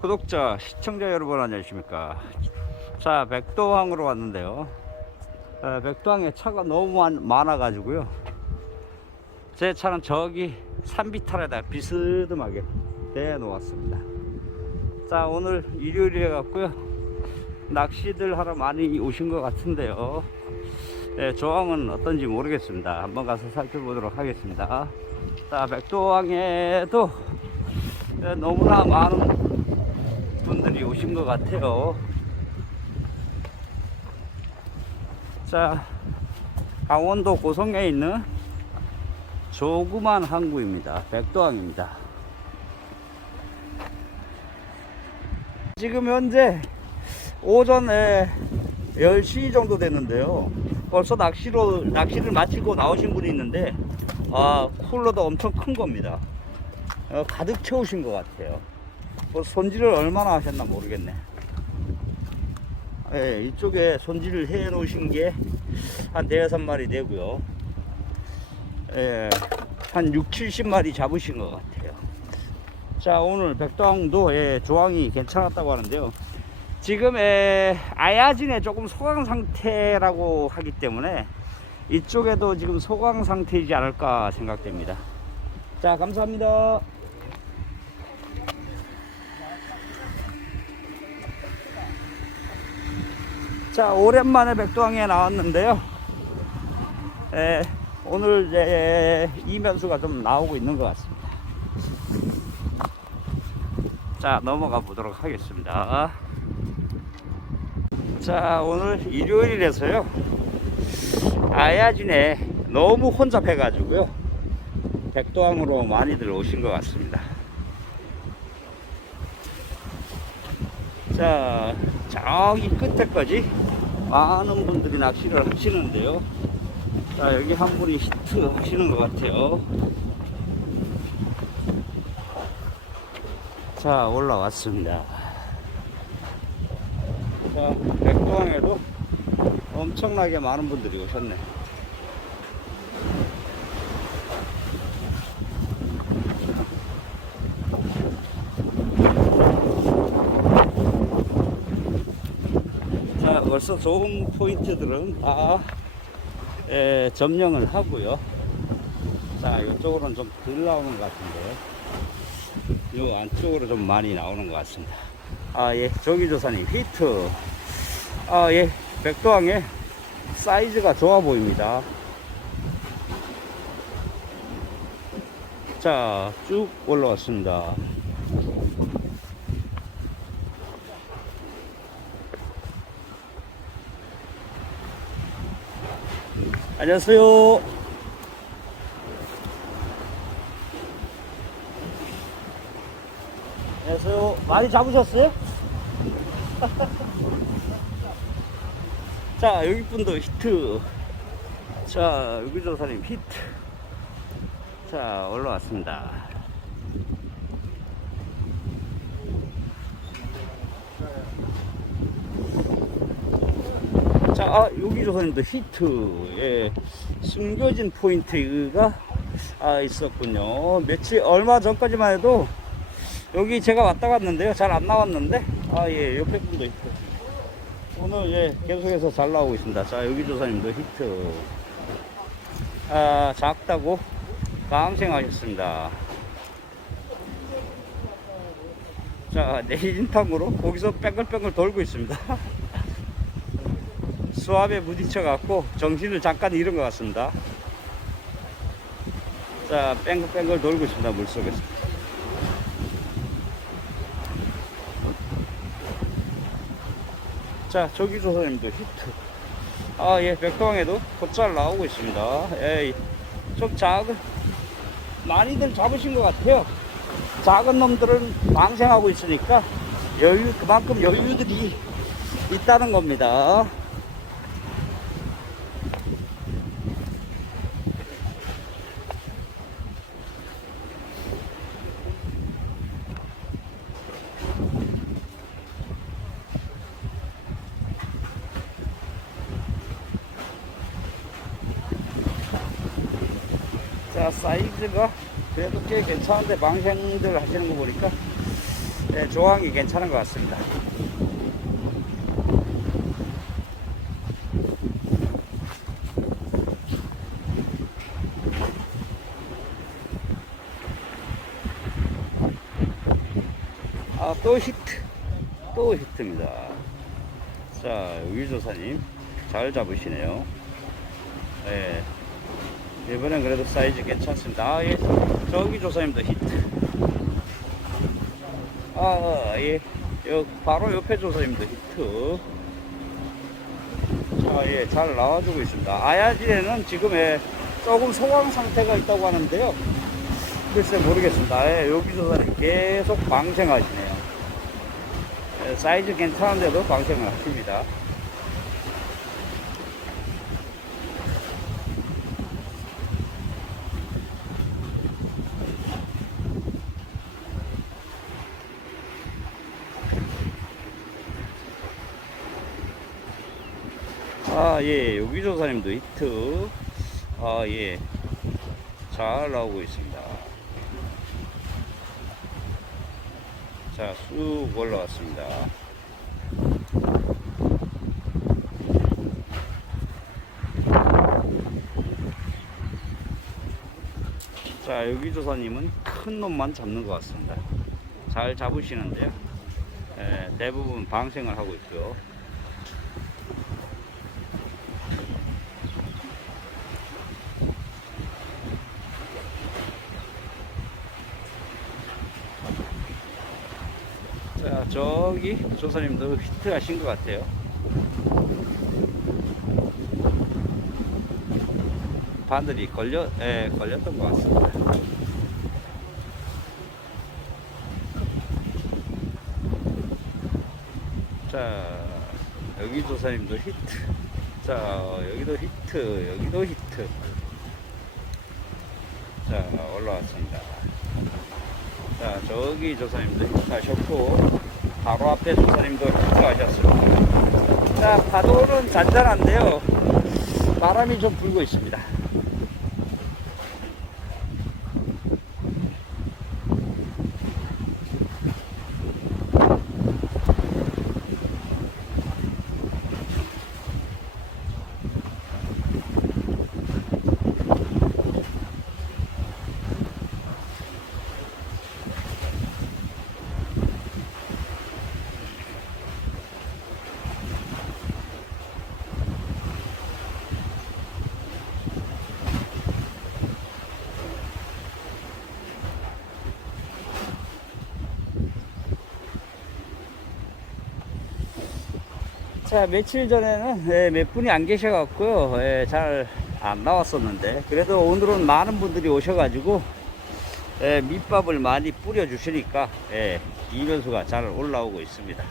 구독자, 시청자 여러분 안녕하십니까. 자, 백도항으로 왔는데요. 어, 백도항에 차가 너무 많, 많아가지고요. 제 차는 저기 산비탈에다 비스듬하게 대놓았습니다. 자, 오늘 일요일이라 갖고요. 낚시들 하러 많이 오신 것 같은데요. 네, 조항은 어떤지 모르겠습니다. 한번 가서 살펴보도록 하겠습니다. 자, 백도항에도 네, 너무나 많은 분들이 오신 것 같아요. 자, 강원도 고성에 있는 조그만 항구입니다. 백도항입니다. 지금 현재 오전에 10시 정도 됐는데요. 벌써 낚시로, 낚시를 마치고 나오신 분이 있는데, 아, 쿨러도 엄청 큰 겁니다. 어, 가득 채우신 것 같아요. 뭐 손질을 얼마나 하셨나 모르겠네. 예, 이쪽에 손질을 해 놓으신 게 한 대여섯 마리 되고요. 예, 한 6, 70마리 잡으신 것 같아요. 자, 오늘 백도항도 예, 조항이 괜찮았다고 하는데요. 지금 에, 아야진에 조금 소강 상태라고 하기 때문에 이쪽에도 지금 소강 상태이지 않을까 생각됩니다. 자, 감사합니다. 자, 오랜만에 백도항에 나왔는데요. 에, 오늘 이제 이면수가 좀 나오고 있는 것 같습니다. 자, 넘어가 보도록 하겠습니다. 자, 오늘 일요일이라서요. 아야진에 너무 혼잡해 가지고요. 백도항으로 많이들 오신 것 같습니다. 자, 저기 끝에까지 많은 분들이 낚시를 하시는데요. 자, 여기 한 분이 히트 하시는 것 같아요. 자, 올라왔습니다. 자, 백도항에도 엄청나게 많은 분들이 오셨네. 자, 벌써 좋은 포인트들은 다 에, 점령을 하고요. 자, 이쪽으로는 좀 덜 나오는 것 같은데, 이 안쪽으로 좀 많이 나오는 것 같습니다. 아, 예, 조기조사님 히트. 아, 예, 백도항의 사이즈가 좋아 보입니다. 자, 쭉 올라왔습니다. 안녕하세요. 안녕하세요. 많이 잡으셨어요? 자, 여기 분도 히트. 자, 여기 조사님 히트. 자, 올라왔습니다. 아, 여기 조사님도 히트. 예, 숨겨진 포인트가 아, 있었군요. 며칠, 얼마 전까지만 해도 여기 제가 왔다 갔는데요. 잘 안 나왔는데. 아, 예, 옆에 분도 히트. 오늘 예, 계속해서 잘 나오고 있습니다. 자, 여기 조사님도 히트. 아, 작다고 감생하셨습니다. 자, 내진탕으로 거기서 뺑글뺑글 돌고 있습니다. 수압에 부딪혀 갖고 정신을 잠깐 잃은 것 같습니다. 자, 뺑글뺑글 돌고 있습니다. 물속에서. 자, 저기 조사님도 히트. 아, 예, 백도항에도 곧잘 나오고 있습니다. 예, 좀 작은, 많이들 잡으신 것 같아요. 작은 놈들은 방생하고 있으니까 여유, 그만큼 여유들이 있다는 겁니다. 자 사이즈가 그래도 꽤 괜찮은데 방생들 하시는 거 보니까 예, 예, 조항이 괜찮은 것 같습니다. 아, 또 히트. 또 히트입니다. 자, 위조사님. 잘 잡으시네요. 예. 이번엔 그래도 사이즈 괜찮습니다. 아, 예. 저기 조사님도 히트. 아, 아, 예. 여, 바로 옆에 조사님도 히트. 자, 예. 잘 나와주고 있습니다. 아야지에는 지금 예, 조금 소강 상태가 있다고 하는데요. 글쎄 모르겠습니다. 예, 여기 조사님 계속 방생하시네요. 예, 사이즈 괜찮은데도 방생을 하십니다. 아, 예, 여기 조사님도 히트. 아, 예. 잘 나오고 있습니다. 자, 쑥 올라왔습니다. 자, 여기 조사님은 큰 놈만 잡는 것 같습니다. 잘 잡으시는데요. 예, 대부분 방생을 하고 있고요. 자, 저기 조사님도 히트 하신 것 같아요. 바늘이 걸려, 예, 걸렸던 것 같습니다. 자, 여기 조사님도 히트. 자, 여기도 히트, 여기도 히트. 자, 올라왔습니다. 자, 저기 조사님도 히트하셨고, 바로 앞에 조사님도 히트하셨습니다. 자, 파도는 잔잔한데요. 바람이 좀 불고 있습니다. 자, 며칠 전에는 예, 몇 분이 안 계셔갖고요. 예, 잘안 나왔었는데. 그래도 오늘은 많은 분들이 오셔가지고, 예, 밑밥을 많이 뿌려주시니까, 예, 이변수가 잘 올라오고 있습니다.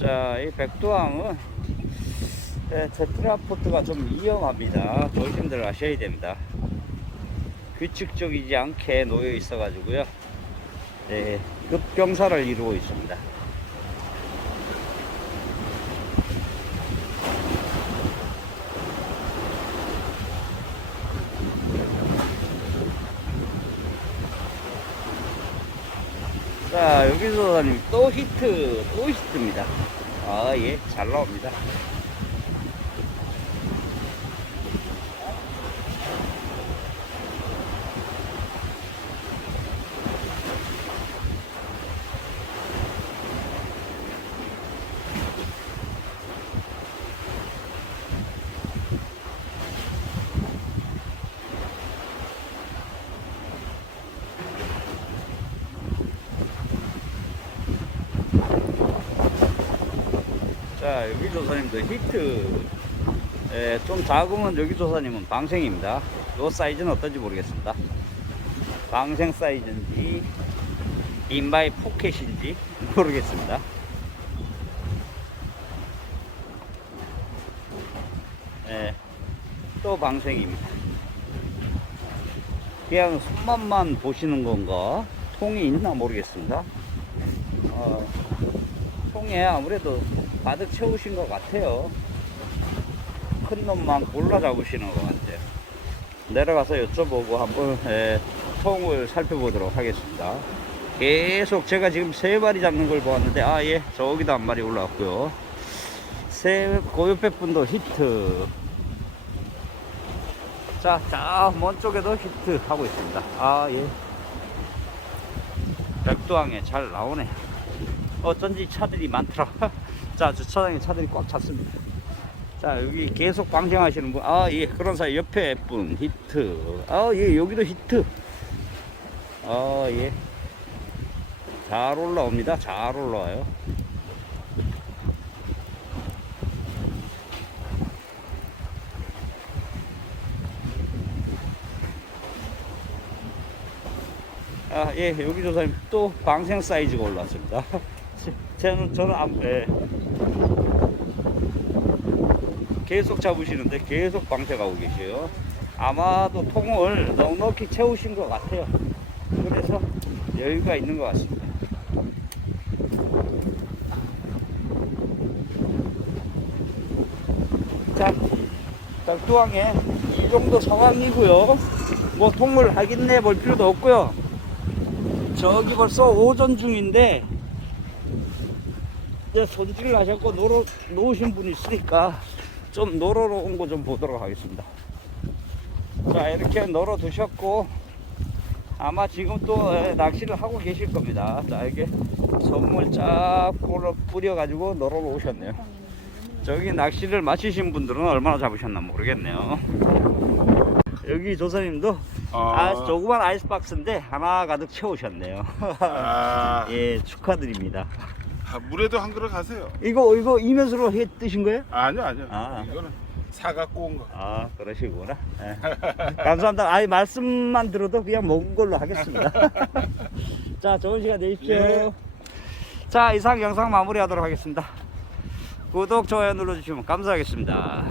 자, 이 백두항은 네, 테트라포트가 좀 위험합니다. 조심들 하셔야 됩니다. 규칙적이지 않게 놓여 있어 가지고요. 네, 급경사를 이루고 있습니다. 자, 여기서 또 히트, 또 히트입니다. 아, 예, 잘 나옵니다. 자, 여기 조사님도 히트. 예, 좀 작으면 여기 조사님은 방생입니다. 요 사이즈는 어떤지 모르겠습니다. 방생 사이즈인지, 인바이 포켓인지 모르겠습니다. 예, 또 방생입니다. 그냥 손맛만 보시는 건가? 통이 있나 모르겠습니다. 어, 통 통에 아무래도 가득 채우신 것 같아요. 큰 놈만 골라 잡으시는 것 같아요. 내려가서 여쭤보고 한번 예, 통을 살펴보도록 하겠습니다. 계속 제가 지금 세 마리 잡는 걸 보았는데 아 예 저기도 한 마리 올라왔고요. 새 고요백 분도 히트. 자, 자, 먼 쪽에도 히트 하고 있습니다. 아, 예. 백두항에 잘 나오네. 어쩐지 차들이 많더라. 자, 주차장에 차들이 꽉 찼습니다. 자, 여기 계속 방생하시는 분. 아, 예. 그런 사이 옆에 분 히트. 아, 예. 여기도 히트. 아, 예. 잘 올라옵니다. 잘 올라와요. 아, 예, 여기 조사님 또 방생 사이즈가 올랐습니다. 저는, 저는 안, 예. 계속 잡으시는데 계속 방생하고 계세요. 아마도 통을 넉넉히 채우신 것 같아요. 그래서 여유가 있는 것 같습니다. 자, 달두항에 이 정도 상황이고요. 뭐 통을 확인해 볼 필요도 없고요. 저기 벌써 오전 중인데 이제 손질을 하셨고 노러 놓으신 분이 있으니까 좀 노러로 온 거 좀 보도록 하겠습니다. 자 이렇게 놀어 두셨고 아마 지금 또 예, 낚시를 하고 계실 겁니다. 자 이렇게 선물 쫙 뿌려, 뿌려가지고 놀러 오셨네요. 저기 낚시를 마치신 분들은 얼마나 잡으셨나 모르겠네요. 여기 조사님도 아, 조그만 아이스박스인데 하나 가득 채우셨네요. 아, 예, 축하드립니다. 아, 물에도 한 그릇 가세요. 이거 이거 이면수로 해 뜨신 거예요? 아니요, 아니요. 아. 이거는 사 갖고 온 거. 아, 그러시구나. 예. 감사합니다. 아이 말씀만 들어도 그냥 먹은 걸로 하겠습니다. 자, 좋은 시간 되십시오. 예. 자, 이상 영상 마무리하도록 하겠습니다. 구독, 좋아요 눌러주시면 감사하겠습니다.